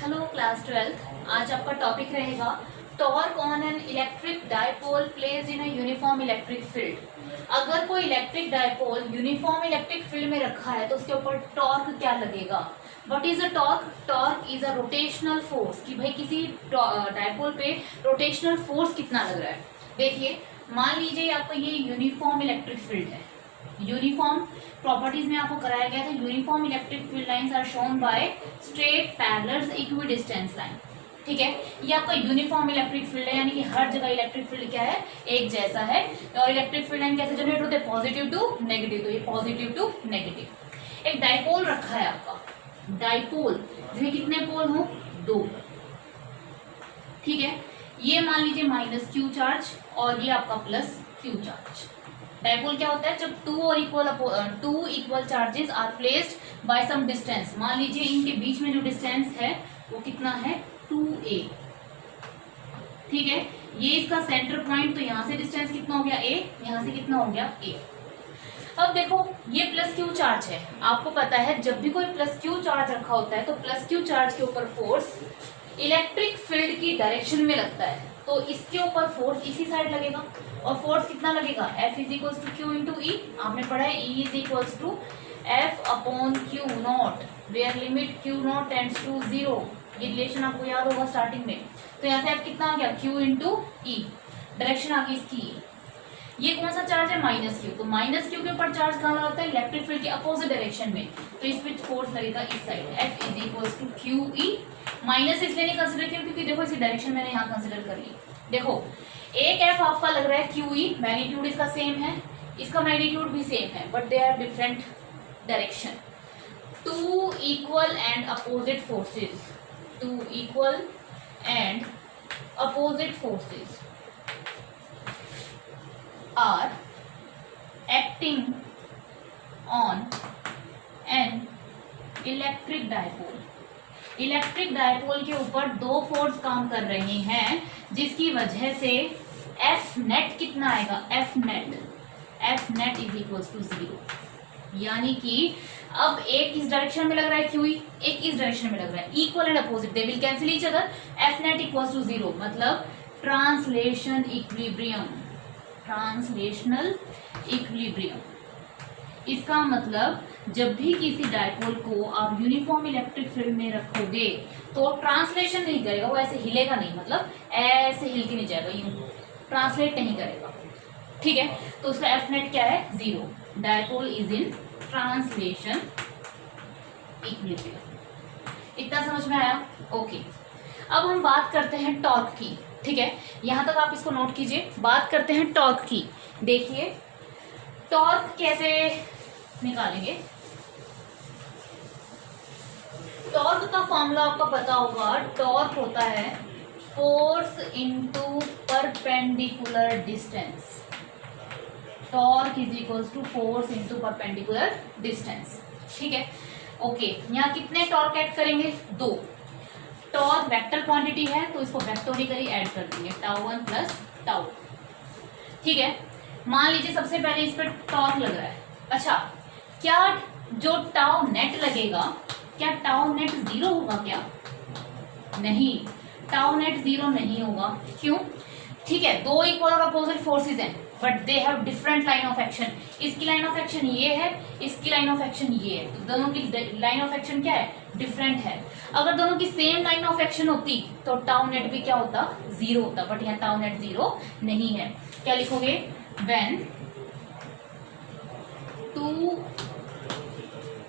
Hello class 12। आज आपका topic रहेगा torque on an electric dipole place in a uniform electric field. अगर कोई electric dipole uniform electric field में रखा है तो उसके ऊपर टॉर्क क्या लगेगा। What is a torque? Torque is a rotational force कि भाई किसी डायपोल पे रोटेशनल फोर्स कितना लग रहा है। देखिए, मान लीजिए आपको ये यूनिफॉर्म इलेक्ट्रिक फील्ड है। यूनिफॉर्म प्रॉपर्टीज में आपको कराया गया था uniform electric field lines are shown by straight parallel equidistance line. ठीक है, ये आपका यूनिफॉर्म इलेक्ट्रिक फील्ड है, यानी कि हर जगह इलेक्ट्रिक फील्ड क्या है, एक जैसा है। और इलेक्ट्रिक फील्ड लाइन कैसे जनरेट होते हैं, पॉजिटिव टू नेगेटिव। तो ये पॉजिटिव टू नेगेटिव। एक डायपोल रखा है आपका, डायपोल जिसमें कितने पोल हो, 2। ठीक है, ये मान लीजिए माइनस क्यू चार्ज और ये आपका प्लस क्यू चार्ज। डायपोल क्या होता है, जब two equal charges are placed by some distance. मान लीजिए इनके बीच में जो डिस्टेंस है वो कितना है, 2a। ठीक है, ये इसका सेंटर पॉइंट, तो यहाँ से डिस्टेंस कितना हो गया, a, यहाँ से कितना हो गया, a। अब देखो, ये प्लस क्यू चार्ज है। आपको पता है जब भी कोई प्लस क्यू चार्ज रखा होता है तो प्लस क्यू चार्ज के ऊपर फोर्स इलेक्ट्रिक फील्ड की डायरेक्शन में लगता है, तो इसके ऊपर फोर्स इसी साइड लगेगा। और फोर्स कितना लगेगा, F is equals to Q into E. आपने पढ़ा है E is equals to F upon Q naught where limit Q naught tends to 0। ये रिलेशन आपको याद होगा स्टार्टिंग में। तो यहाँ से F कितना आ गया, Q इंटू ई। डायरेक्शन आ गई इसकी। ये कौन सा चार्ज है, माइनस क्यू। तो माइनस क्यू के ऊपर चार्ज कहाँ लगता है, इलेक्ट्रिक फील्ड के अपोजिट डायरेक्शन में। तो इस पे फोर्स लगेगा इस side. F is equals to Q E. Minus इसलिए नहीं कंसिडर किया क्योंकि देखो इसी डायरेक्शन मैंने यहाँ कंसिडर कर ली। देखो, एक F आपका लग रहा है क्यू ई, मैग्नीट्यूड इसका सेम है, इसका मैग्नीट्यूड भी सेम है, but they are different direction. Two equal and opposite forces, two equal and opposite forces are acting on an electric dipole. Electric dipole के ऊपर दो फोर्स काम कर रहे हैं, जिसकी वजह से एफ नेट कितना आएगा, F net is equals to 0। यानी कि अब एक इस डायरेक्शन में लग रहा है क्यूई, एक इस डायरेक्शन में लग रहा है, equal and opposite, they will cancel each other. F net equals to 0 मतलब ट्रांसलेशन इक्विलिब्रियम, ट्रांसलेशनल इक्विलिब्रियम। इसका मतलब जब भी किसी डायपोल को आप यूनिफॉर्म इलेक्ट्रिक फील्ड में रखोगे तो ट्रांसलेशन नहीं करेगा, वो ऐसे हिलेगा नहीं, मतलब ऐसे हिल के नहीं जाएगा, यूं ट्रांसलेट नहीं करेगा। ठीक है, तो उसका एफ नेट क्या है, 0। Dipole is in translation equilibrium. इतना समझ में आया? ओके, अब हम बात करते हैं टॉर्क की। ठीक है, यहां तक आप इसको नोट कीजिए। बात करते हैं टॉर्क की। देखिए, टॉर्क कैसे निकालेंगे। टॉर्क का फॉर्मूला आपको पता होगा। टॉर्क होता है force into perpendicular distance. Torque is equals to force into perpendicular distance. ठीक है, ओके, यहाँ कितने टॉर्क ऐड करेंगे, 2। टॉर्क वेक्टर क्वांटिटी है तो इसको वेक्टोरिकली ऐड कर देंगे, टाउ 1 प्लस टाउ। ठीक है, मान लीजिए सबसे पहले इस पर टॉर्क लग रहा है। अच्छा, क्या जो टाउ नेट लगेगा, क्या टाउ नेट 0 होगा क्या? नहीं, टाउ नेट 0 नहीं होगा। क्यों? ठीक है, दो इक्वल और अपोजिट फोर्सेस हैं, but they have different line of action. इसकी लाइन ऑफ एक्शन ये है, इसकी लाइन ऑफ एक्शन ये है, तो दोनों की लाइन ऑफ एक्शन क्या है, डिफरेंट है। अगर दोनों की सेम लाइन ऑफ एक्शन होती तो टाउ नेट भी क्या होता, 0 होता, बट यहाँ टाउ नेट 0 नहीं है। क्या लिखोगे, when two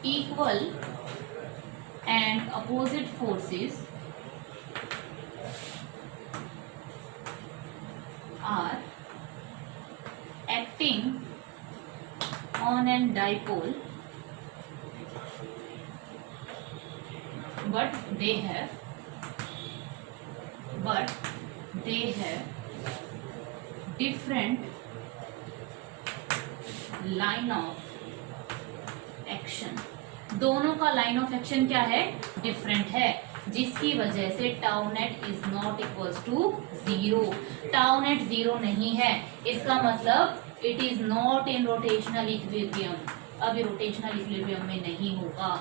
equal and opposite forces are acting on an dipole, but they have different line of action. दोनों का लाइन ऑफ एक्शन क्या है, डिफरेंट है, जिसकी वजह से tau net is not equals to 0। Tau net 0 नहीं है, इसका मतलब it is not in rotational equilibrium. अब ये रोटेशनल इक्विलिब्रियम में नहीं होगा।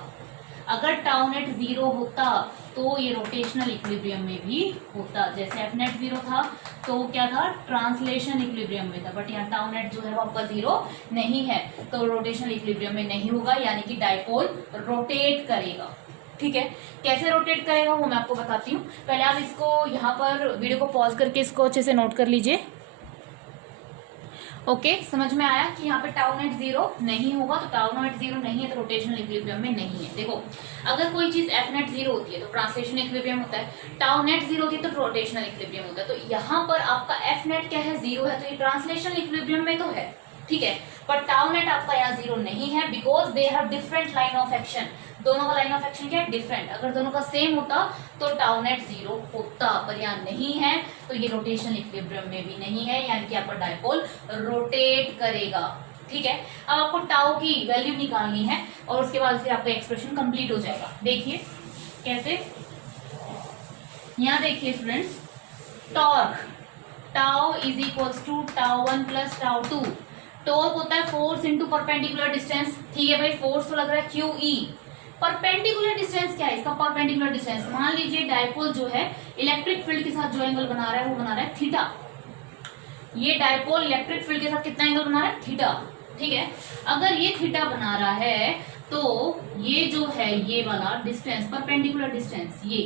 अगर टाउ नेट 0 होता तो ये रोटेशनल इक्विलिब्रियम में भी होता। जैसे एफ नेट 0 था तो क्या था, ट्रांसलेशन इक्विलिब्रियम में था, बट यहाँ टाउ नेट जो है वो आपका 0 नहीं है तो रोटेशनल इक्विलिब्रियम में नहीं होगा, यानी कि डायपोल रोटेट करेगा। ठीक है, कैसे रोटेट करेगा वो मैं आपको बताती हूँ। पहले आप इसको यहाँ पर वीडियो को पॉज करके इसको अच्छे से नोट कर लीजिए। ओके, समझ में आया कि यहाँ पे टाउ नेट 0 नहीं होगा, तो टाउ नेट 0 नहीं है तो रोटेशनल इक्विलिब्रियम में नहीं है। देखो, अगर कोई चीज एफ नेट 0 होती है तो ट्रांसलेशन इक्विलिब्रियम होता है, टाउ नेट 0 होती है तो रोटेशनल इक्विलिब्रियम होता है। तो यहाँ पर आपका एफ नेट क्या है, 0 है, तो ये ट्रांसलेशन इक्विलिब्रियम में तो है। ठीक है, पर टाउ नेट आपका यहाँ 0 नहीं है, because they have different line of action. दोनों का लाइन ऑफ एक्शन क्या है, डिफरेंट। अगर दोनों का सेम होता तो टाउ नेट 0 होता, पर यहाँ नहीं है तो ये रोटेशनल इक्विलिब्रियम में भी नहीं है, यानी कि आपका डायपोल रोटेट करेगा। ठीक है, अब आपको टाउ की वैल्यू निकालनी है और उसके बाद फिर आपका एक्सप्रेशन कंप्लीट हो जाएगा। देखिए कैसे, यहाँ देखिए students, torque tau is equals to tau 1 plus tau 2। Torque होता है फोर्स इंटू परपेंडिकुलर डिस्टेंस। ठीक है भाई, फोर्स तो लग रहा है क्यू ई, परपेंडिकुलर डिस्टेंस क्या है इसका, परपेंडिकुलर डिस्टेंस मान लीजिए डायपोल जो है इलेक्ट्रिक फील्ड के साथ जो एंगल बना रहा है वो बना रहा है थीटा। ये डायपोल इलेक्ट्रिक फील्ड के साथ कितना एंगल बना रहा है, थीटा। ठीक है, अगर ये थीटा बना रहा है तो ये जो है ये वाला डिस्टेंस, परपेंडिकुलर डिस्टेंस, ये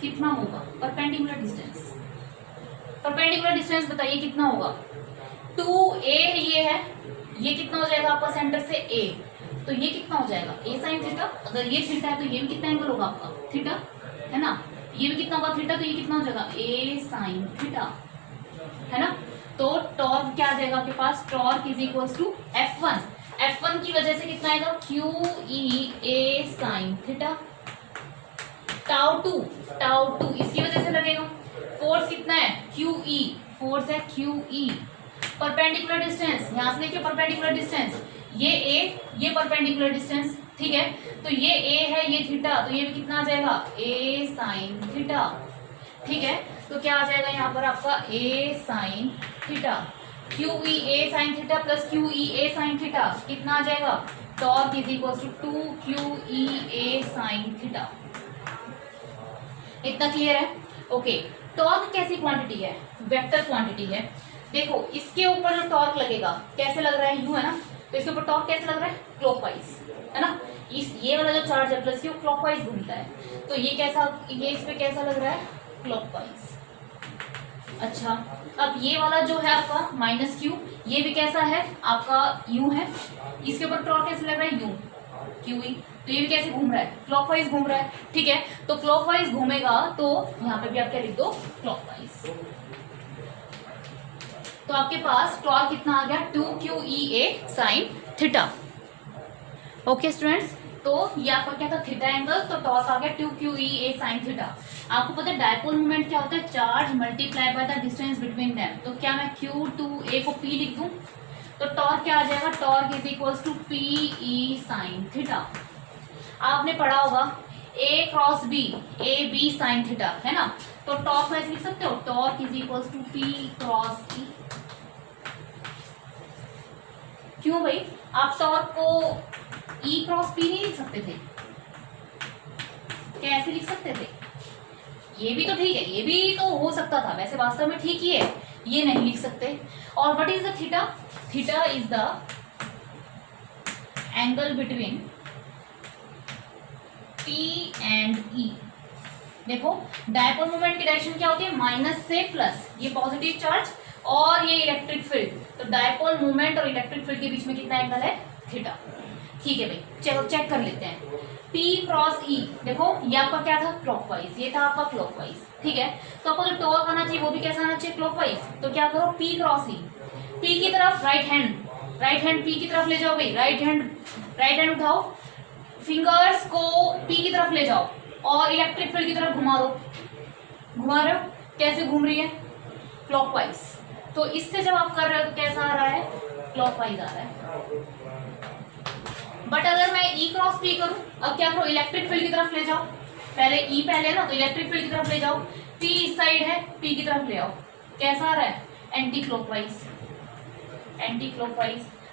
कितना होगा, परपेंडिकुलर डिस्टेंस, परपेंडिकुलर डिस्टेंस बताइए कितना होगा, 2a ये कितना हो जाएगा आपका सेंटर से a, तो ये कितना हो जाएगा a साइन थीटा। अगर ये थीटा है तो ये भी कितना एंगल होगा आपका, थीटा, है ना। ये भी कितना होगा, थीटा, तो ये कितना हो जाएगा a साइन थीटा, है ना। तो टॉर्क क्या आ जाएगा आपके पास, torque is equals to F1। F1 की वजह से कितना आएगा, QE a sine theta. Tau two इसकी वजह से लगेगा। फोर्स कितना है, QE, फोर्स है QE। परपेंडिकुलर डिस्टेंस, यहां से देखिए परपेंडिकुलर डिस्टेंस, ये a, ये परपेंडिकुलर डिस्टेंस। ठीक है, तो ये a है, ये थीटा, तो ये भी कितना आ जाएगा, a साइन थीटा। ठीक है, तो क्या आ जाएगा यहाँ पर आपका a sine theta, QE a sine theta plus QE a sine theta कितना आ जाएगा, torque is equal to 2QE a sine theta. इतना क्लियर है। ओके, टॉर्क कैसी क्वांटिटी है, वेक्टर क्वांटिटी है। देखो इसके ऊपर जो टॉर्क लगेगा कैसे लग रहा है, यू है ना, तो इसके ऊपर टॉर्क कैसे लग रहा है, क्लॉकवाइज, है ना। ये वाला जो चार्ज है प्लस क्यू क्लॉकवाइज घूमता है, तो ये कैसा, ये इस पे कैसा लग रहा है, क्लॉकवाइज। अच्छा, अब ये वाला जो है आपका माइनस क्यू, ये भी कैसा है आपका यू है, इसके ऊपर टॉर्क कैसे लग रहा है, यू क्यू ई, तो ये भी कैसे घूम रहा है, क्लॉकवाइज घूम रहा है। ठीक है, तो क्लॉकवाइज घूमेगा तो यहाँ पे भी आप क्या लिख दो, क्लॉकवाइज। तो आपके पास टॉर्क कितना आ गया, 2QE a sine theta. Okay students, तो ये आपका क्या था, थीटा एंगल, तो टॉर्क आ गया 2QE a साइन थीटा। आपको पता है डायपोल मोमेंट क्या होता है, charge multiply by the distance between them. तो क्या मैं Q2a को P लिख दूं, तो टॉर्क क्या आ जाएगा, torque is equals to PE sine theta. आपने पढ़ा होगा A cross B, AB sine theta, है ना। तो टॉर्क को ऐसे लिख सकते हो, torque is equals to P cross E। क्यों भाई, आप टॉर्क को E क्रॉस P नहीं लिख सकते थे, क्या ऐसे लिख सकते थे, ये भी तो ठीक है, ये भी तो हो सकता था, वैसे वास्तव में ठीक ही है, ये नहीं लिख सकते। और what is the theta, theta is the angle between P and E। देखो डायपोल मोमेंट की डायरेक्शन क्या होती है, माइनस से प्लस, ये पॉजिटिव चार्ज और ये इलेक्ट्रिक फील्ड, तो डायपोल मोमेंट और इलेक्ट्रिक फील्ड के बीच में कितना एंगल है, थीटा। ठीक है भाई, चलो चेक कर लेते हैं। P क्रॉस E, देखो ये आपका क्या था, क्लॉकवाइज, ये था आपका क्लॉकवाइज। ठीक है, तो आपको जो टॉर्क आना चाहिए वो भी कैसा आना चाहिए, क्लॉकवाइज। तो क्या करो, P क्रॉस E, P की तरफ राइट हैंड P की तरफ ले जाओ भाई, राइट हैंड उठाओ, फिंगर्स को P की तरफ ले जाओ और इलेक्ट्रिक फील्ड की तरफ घुमा रहे हो, कैसे घूम रही है, क्लॉकवाइज। तो इससे जब आप कर रहे हो तो कैसा आ रहा है, क्लॉकवाइज आ रहा है। बट अगर मैं E क्रॉस P करूं, अब क्या करो, इलेक्ट्रिक फील्ड की तरफ ले जाओ, पहले E पहले ना, तो इलेक्ट्रिक फील्ड की तरफ ले जाओ, P इस साइड है, P की तरफ ले आओ, कैसा आ रहा है, एंटी क्लॉकवाइज।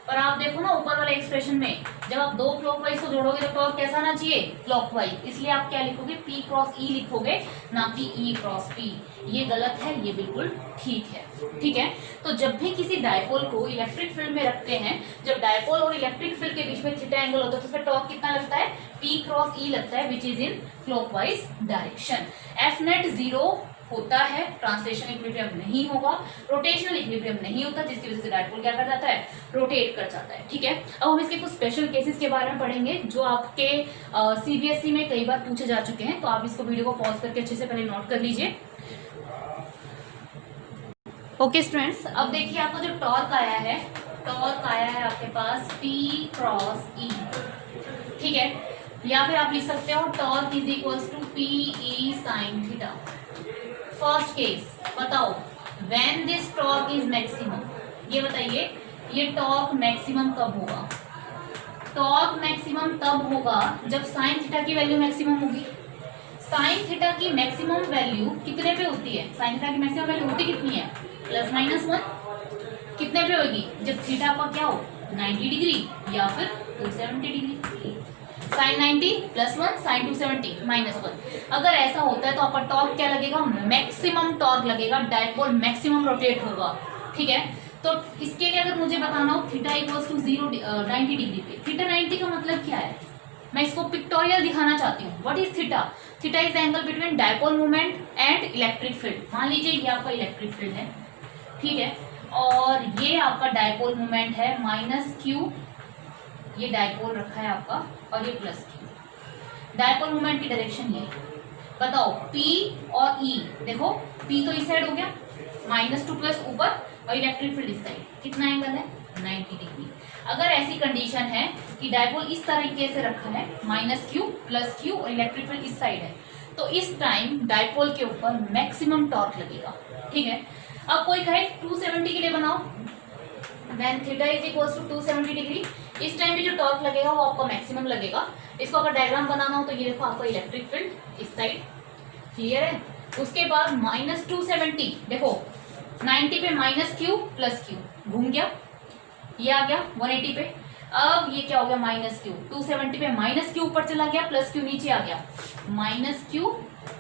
पर आप देखो ना ऊपर वाले एक्सप्रेशन में, जब आप दो क्लॉकवाइज को जोड़ोगे तो टॉर्क कैसा आना चाहिए, क्लॉकवाइज, इसलिए आप क्या लिखोगे, P क्रॉस E लिखोगे, ना कि E क्रॉस P। ये गलत है, ये बिल्कुल ठीक है। ठीक है, तो जब भी किसी डायपोल को इलेक्ट्रिक फील्ड में रखते हैं, जब डायपोल और इलेक्ट्रिक फील्ड के बीच में थीटा एंगल होता है तो उसमें टॉर्क कितना लगता है, P क्रॉस E लगता है, which is in clockwise direction. F net 0 होता है, ट्रांसलेशन इक्विलिब्रियम नहीं होगा, रोटेशनल इक्विलिब्रियम नहीं होता, जिसकी वजह से डायपोल क्या कर जाता है, रोटेट कर जाता है। ठीक है, अब हम इसके कुछ स्पेशल केसेस के बारे में पढ़ेंगे जो आपके सीबीएसई में कई बार पूछे जा चुके हैं, तो आप इसको वीडियो को पॉज करके अच्छे से पहले नोट कर लीजिए। ओके स्टूडेंट्स, अब देखिए आपको जो टॉर्क आया है, टॉर्क आया है आपके पास P क्रॉस E। ठीक है, या फिर आप लिख सकते हो torque is equals to PE sine theta. First case बताओ, when this torque is maximum, ये बताइए ये टॉर्क मैक्सिमम कब होगा। टॉर्क मैक्सिमम तब होगा जब साइन थीटा की वैल्यू मैक्सिमम होगी। साइन थीटा की मैक्सिमम वैल्यू कितने पे होती है, साइन थीटा की मैक्सिमम वैल्यू होती कितनी है, +-1। कितने पे होगी, जब थीटा का क्या हो, 90 डिग्री या फिर 270 डिग्री। Sign 90 +1, sign 270 -1। अगर ऐसा होता है तो आपका टॉर्क क्या लगेगा, मैक्सिमम टॉर्क लगेगा, डायपोल मैक्सिमम रोटेट होगा। ठीक है, तो इसके लिए अगर मुझे बताना हो थीटा इक्वल्स टू 90 डिग्री पे, थीटा 90 का मतलब क्या है, मैं इसको पिक्टोरियल दिखाना चाहती हूँ। What is theta, theta is angle between dipole movement and electric field. मान लीजिए ये आपका इलेक्ट्रिक फील्ड है, ठीक है, और ये आपका डायपोल मूवमेंट है -q, ये डायपोल रखा है आपका, और ये +q। डायपोल मूवमेंट की डायरेक्शन ये, बताओ P और E, देखो P तो इस साइड हो गया, -2 ऊपर, और इलेक्ट्रिक फील्ड इस साइड, कितना एंगल है, 90 डिग्री। अगर ऐसी कंडीशन है कि डायपोल इस तरीके से रखा है, -q +q और इलेक्ट्रिक फील्ड इस साइड है, तो इस टाइम डायपोल के ऊपर मैक्सिमम टॉर्क लगेगा। ठीक है, अब कोई कहे 270 के लिए बनाओ, when theta is equals to 270 degree, इस टाइम भी जो टॉर्क लगेगा वो आपका मैक्सिमम लगेगा। इसको अगर डायग्राम बनाना हो तो ये देखो आपका इलेक्ट्रिक फील्ड इस साइड, क्लियर है। उसके बाद -270, देखो 90 पे -q +q घूम गया, ये आ गया 180 पे। अब ये क्या हो गया, -q, 270 पे -q ऊपर चला गया, +q नीचे आ गया, -q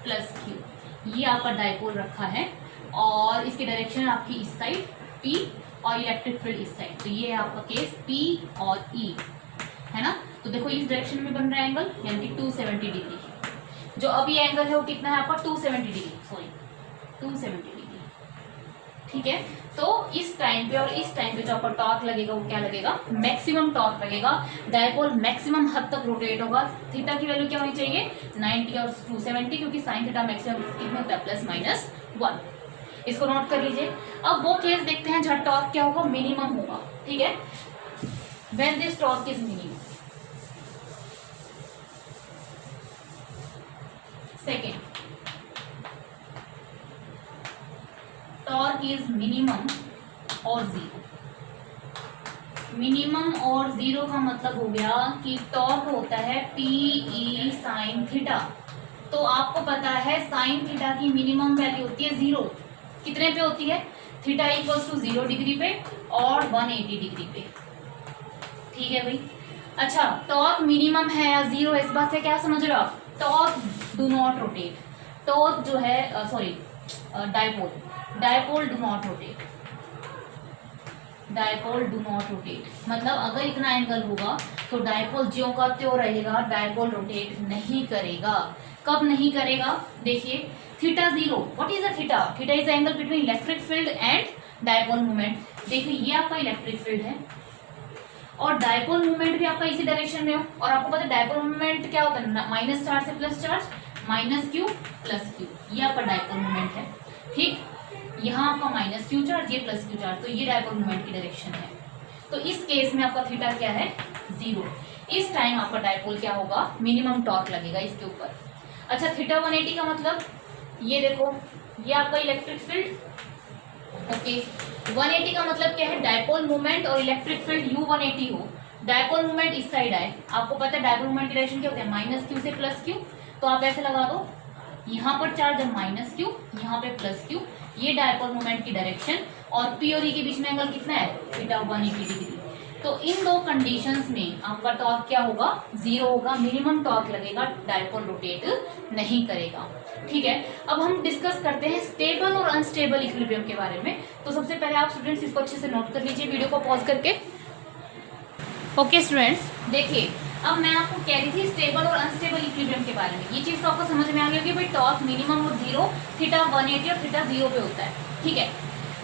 +q। ये आपका डायपोल रखा है और इसकी डायरेक्शन आपकी इस साइड P और इलेक्ट्रिक फील्ड इस साइड, तो ये है आपका केस P और E, है ना। तो देखो इस डायरेक्शन में बन रहा है एंगल, यानी कि 270 डिग्री। जो अभी एंगल है वो कितना है आपका, 270 डिग्री, सॉरी 270 डिग्री। ठीक है, तो इस टाइम पे और इस टाइम पे जो आपका टॉर्क लगेगा वो क्या लगेगा, मैक्सिमम टॉर्क लगेगा, डायपोल मैक्सिमम हद तक रोटेट होगा। थीटा की वैल्यू क्या होनी चाहिए, 90 और 270, क्योंकि साइन थीटा मैक्सिमम कितना होता है, +-1। इसको नोट कर लीजिए। अब वो केस देखते हैं जहां टॉर्क क्या होगा, मिनिमम होगा। ठीक है, when this torque is minimum. Second, torque is minimum और 0। मिनिमम और 0 का मतलब हो गया कि टॉर्क होता है PE साइन थीटा। तो आपको पता है साइन थीटा की मिनिमम वैल्यू होती है 0, कितने पे होती है, थीटा इक्वल्स टू 0 डिग्री पे और 180 डिग्री पे। ठीक है भाई, अच्छा टॉर्क मिनिमम है या 0 है, इस बात से क्या समझ रहे हो आप, torque do not rotate, torque जो है sorry dipole do not rotate, dipole do not rotate, मतलब अगर इतना एंगल होगा तो डायपोल ज्यों का त्यों रहेगा, डायपोल रोटेट नहीं करेगा। कब नहीं करेगा, देखिए theta 0, what is a theta, theta is angle between electric field and dipole movement. देखिए ये आपका इलेक्ट्रिक फील्ड है और डायपोल मूवमेंट भी आपका इसी डायरेक्शन में हो, और आपको पता है डायपोल मूवमेंट क्या होता है, माइनस चार्ज से प्लस चार्ज, -q +q, ये आपका डायपोल मूवमेंट है। ठीक, यहाँ आपका -q चार्ज, ये +q चार्ज, तो ये डायपोल मूवमेंट की डायरेक्शन है। तो इस केस में आपका थीटा क्या है, 0। इस टाइम आपका डायपोल क्या होगा, मिनिमम टॉर्क लगेगा इसके ऊपर। अच्छा थीटा 180 का मतलब, ये देखो ये आपका इलेक्ट्रिक फील्ड, ओके 180 का मतलब क्या है, डायपोल मूवमेंट और इलेक्ट्रिक फील्ड U180 हो, डायपोल मूवमेंट इस साइड आए। आपको पता है डायपोल मूवमेंट की डायरेक्शन क्या होता है, -q से +q, तो आप ऐसे लगा दो, यहाँ पर चार्ज है -q, यहाँ पे +q, ये डायपोल मूवमेंट की डायरेक्शन, और P और E के बीच में एंगल कितना है, थीटा 180 डिग्री। तो इन दो कंडीशंस में आपका टॉर्क क्या होगा, जीरो होगा, मिनिमम टॉर्क लगेगा, डायपोल रोटेट नहीं करेगा। ठीक है, अब हम डिस्कस करते हैं स्टेबल और अनस्टेबल इक्विलिब्रियम के बारे में। तो सबसे पहले आप स्टूडेंट्स इसको अच्छे से नोट कर लीजिए वीडियो को पॉज करके। ओके स्टूडेंट्स, देखिए अब मैं आपको कह रही थी स्टेबल और अनस्टेबल इक्विलिब्रियम के बारे में। ये चीज तो आपको समझ में आ गई होगी भाई, टॉर्क मिनिमम और जीरो, थीटा 180 और थीटा 0 पे होता है। ठीक है,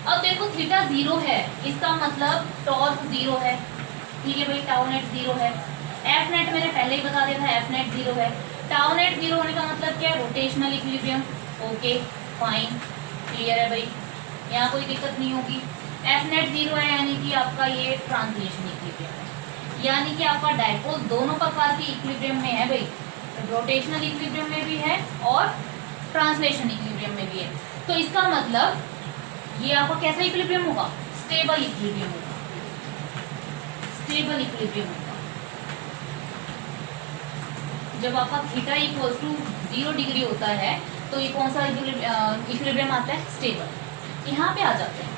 अब देखो थीटा 0 है, इसका मतलब टॉर्क 0 है। ठीक है भाई, टाउ नेट 0 है। एफ नेट मैंने पहले ही बता दिया था, एफ नेट 0 है। टाउ नेट 0 होने का मतलब क्या है, rotational equilibrium. Okay fine, clear है भाई, यहाँ कोई दिक्कत नहीं होगी। एफ नेट 0 है यानी कि आपका ये ट्रांसलेशन इक्विलिब्रियम है, यानी कि आपका डायपोल दोनों प्रकार के इक्विलिब्रियम में है भाई, रोटेशनल इक्विलिब्रियम में भी है और ट्रांसलेशन इक्विलिब्रियम में भी है। तो इसका मतलब ये आपका कैसा इक्विलिब्रियम होगा, स्टेबल इक्विलिब्रियम होगा, स्टेबल इक्विलिब्रियम होगा। जब आपका थीटा इक्वल्स टू 0 डिग्री होता है तो ये कौन सा इक्विलिब्रियम आता है, स्टेबल। यहाँ पे आ जाते हैं,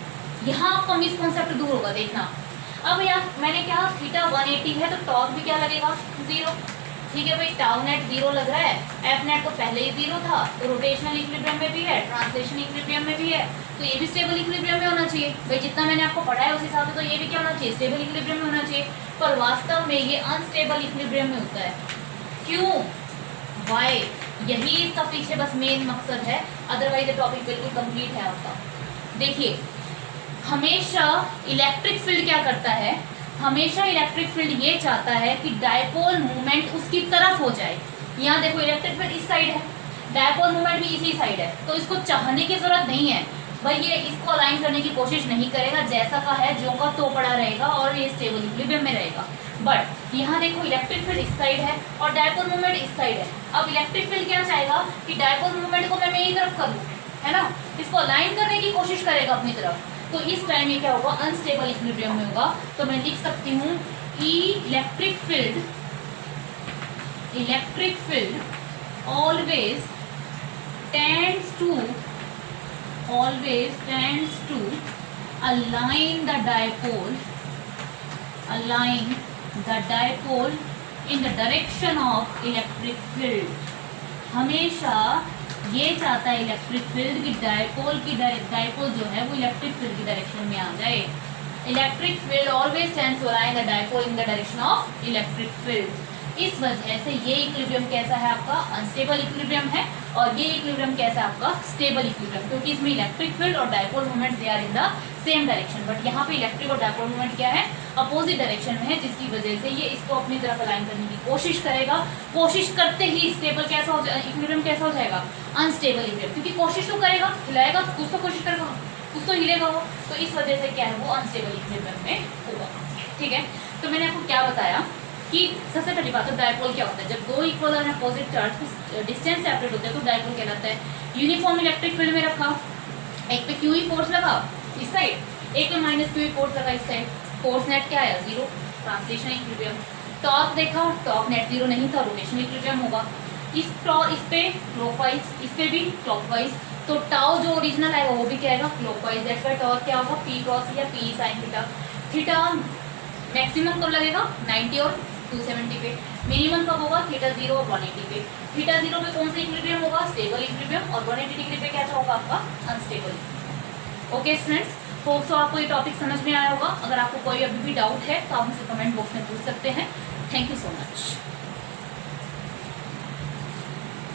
यहाँ आपका मिसकॉन्सेप्ट दूर होगा, देखना। अब यहाँ मैंने क्या, थीटा 180 है तो टॉर्क भी क्या लगेगा, 0। ठीक है भाई, टाउ नेट 0 लग रहा है, एफ नेट तो पहले ही 0 था, तो रोटेशनल इक्विलिब्रियम में भी है, ट्रांसलेशन इक्विलिब्रियम में भी है, तो ये भी स्टेबल इक्विलिब्रियम में होना चाहिए भाई। जितना मैंने आपको पढ़ाया उस हिसाब से तो ये भी क्या होना चाहिए, स्टेबल इक्विलिब्रियम में होना चाहिए। पर वास्तव में ये अनस्टेबल इक्विलिब्रियम में होता है। क्यों, वाई, यही इसका पीछे बस मेन मकसद है, अदरवाइज ये टॉपिक बिल्कुल कंप्लीट है आपका। देखिए हमेशा इलेक्ट्रिक फील्ड क्या करता है, हमेशा इलेक्ट्रिक फील्ड ये चाहता है कि डायपोल मूवमेंट उसकी तरफ हो जाए। यहाँ देखो इलेक्ट्रिक फील्ड इस साइड है, डायपोल मूवमेंट भी इसी साइड है, तो इसको चाहने की जरूरत नहीं है भाई, ये इसको अलाइन करने की कोशिश नहीं करेगा, जैसा का है जो का तो पड़ा रहेगा और ये स्टेबल इक्विलिब्रियम में रहेगा। बट यहाँ देखो इलेक्ट्रिक फील्ड इस साइड है और डायपोल मूवमेंट इस साइड है। अब इलेक्ट्रिक फील्ड क्या चाहेगा कि डायपोल मूवमेंट को मैं मेरी तरफ करूँ, है ना, इसको अलाइन करने की कोशिश करेगा अपनी तरफ। तो इस टाइम ये क्या होगा, अनस्टेबल इक्विलिब्रियम में होगा। तो मैं लिख सकती हूँ electric field always tends to align the dipole in the direction of electric field। हमेशा ये चाहता है इलेक्ट्रिक फील्ड की डायपोल जो है वो इलेक्ट्रिक फील्ड की डायरेक्शन में आ जाए। Electric field always tends to align the dipole in the direction of electric field. इस वजह से ये इक्विलिब्रियम कैसा है आपका, अनस्टेबल इक्विलिब्रियम है, और ये इक्विलिब्रियम कैसा है आपका, स्टेबल इक्विलिब्रियम, क्योंकि इसमें इलेक्ट्रिक फील्ड और dipole movement they are in the same direction. But यहाँ पे इलेक्ट्रिक और डायपोल मूवमेंट क्या है, अपोजिट डायरेक्शन में है, जिसकी वजह से ये इसको अपनी तरफ अलाइन करने की कोशिश करेगा। कोशिश करते ही स्टेबल कैसा हो जाएगा, इक्विलिब्रियम कैसा हो जाएगा, अनस्टेबल इक्विलिब्रियम, क्योंकि कोशिश तो करेगा, हिलाएगा कुछ तो, कोशिश करेगा कुछ तो हिलेगा वो, तो इस वजह से क्या है वो अनस्टेबल इक्विलिब्रियम में होगा। ठीक है, तो मैंने आपको क्या बताया कि सबसे पहली बात तो डायपोल क्या होता है, जब दो इक्वल और अपोजिट चार्ज डिस्टेंस सेपरेट होते हैं तो डायपोल कहलाता है। यूनिफॉर्म इलेक्ट्रिक फील्ड में रखा, एक पे क्यू फोर्स लगा इस साइड, एक पे माइनस क्यू फोर्स लगा इस साइड, फोर्स नेट क्या आया, 0, ट्रांसलेशन इक्विलिब्रियम। टॉर्क देखा, टॉर्क नेट 0 नहीं था, रोटेशन इक्विलिब्रियम होगा। इस पे क्लॉकवाइज, इस पे भी क्लॉकवाइज, तो टाउ जो ओरिजिनल आएगा वो भी क्या आएगा, क्लॉकवाइज। दैट्स व्हाई टॉर्क क्या होगा, पी क्रॉस या P sine theta. Theta maximum कब लगेगा, 90 और 270 पे। मिनिमम कब होगा, थीटा 0 और 180 पे। थीटा 0 पे कौन सा इक्विलिब्रियम होगा, स्टेबल इक्विलिब्रियम, और 180 डिग्री पे कैसा होगा आपका, unstable. Okay students, hope so आपको ये टॉपिक समझ में आया होगा। अगर आपको कोई अभी भी डाउट है तो आप मुझसे कमेंट बॉक्स में पूछ सकते हैं। Thank you so much.